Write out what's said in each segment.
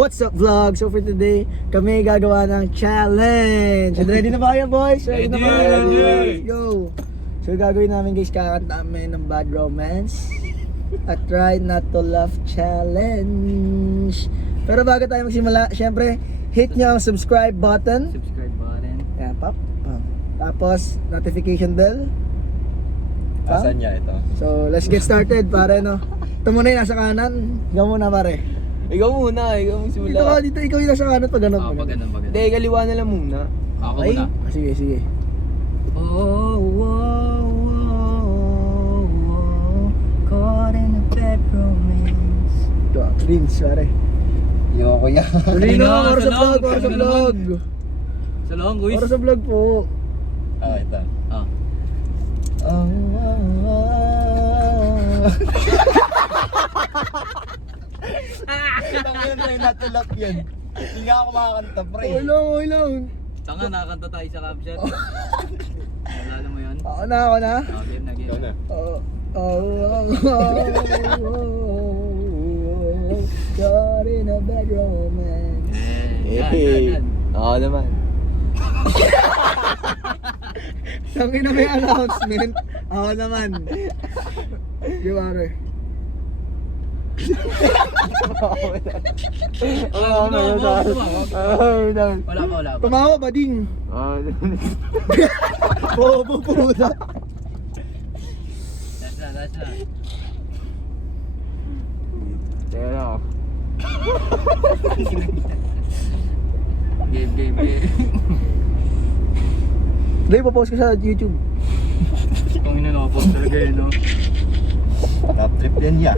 What's up vlog? So for today, kami gagawa ng challenge. Ready na ba kayo boys? Ready na ba kayo? Let's go! So gagawin namin guys, kakanta namin ng Bad Romance at Try Not To Laugh Challenge. Pero bago tayo magsimula, syempre, hit nyo ang subscribe button. Yan, pop. Tapos, notification bell. Asan niya ito? So, let's get started pare, no? Ito muna yung nasa kanan. Ikaw muna pare. Ikaw muna, ikaw magsimula. Dito ka, dito ikaw yung nasa kanan pag ganun. Pag ganun. Hindi, kaliwa na lang muna. Ako Ay, muna. sige, sige. Caught in a bad romance. Ito, cringe pare. Ayoko yan. Dali na, Sa oras sa loob, vlog, oras sa sa vlog. Sa long, guys. Oras sa vlog po. Ito. Ah. Ito yun, try not to laugh yan. Hindi nga ako makakanta, pre. Okay lang. Tanga, nakakanta tayo sa caption. Nalala mo yun? Ako na. Game na, game. Ikaw na. Caught in a bad romance. Yan. Oo naman. Tangin na may announcement. Ako naman. Di pare. Wala pa. Tumawa ba ding? Bobo puta. That's na. Game. Dahil ipopost ko sa YouTube. Kung inanopos talaga yun, no? Top trip yan yan.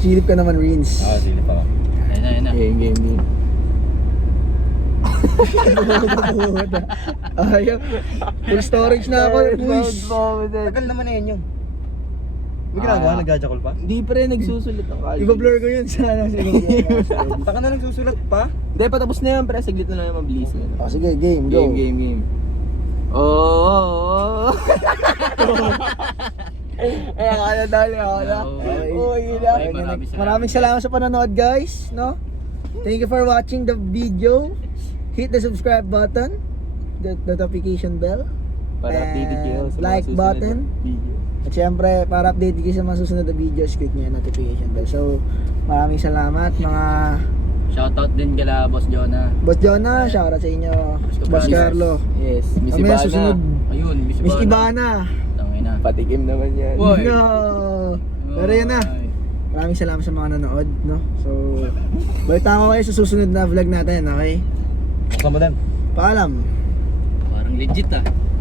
Silip ka naman, Rins. Sige pa. Ayun na. Game. Ayaw. Full storage na ako. Uish. Tagal naman na yun. May ginagawa, nagjajakol pa? Hindi pre, nagsusulat ang kali. Iba-blur ko yun sana. Taka na nagsusulat pa? Hindi, patapos na yan pre, saglit na lang yung mabilis na. Oh, sige, game, go. Game. Oh. Ayan, kaya dali ako na. Maraming salamat sa panonood guys, no? Thank you for watching the video. Hit the subscribe button, the notification bell, Para updated kayo sa mga like susunod button. na video. At syempre, para update kayo sa mga susunod na videos, click nyo yung notification bell. So, maraming salamat mga Shoutout din kala Boss Jonah. Boss Jonah, shoutout sa inyo. Boss Carlo. Yes, Miss Kami Ibana. susunod. Ayun, Miss Ibana. Tangina. Patikim naman yan. Boy. No. Pero yan na. Maraming salamat sa mga nanood, no? So, balita ko kayo sa susunod na vlog natin, okay? Buksan mo din. Paalam. Parang legit ah.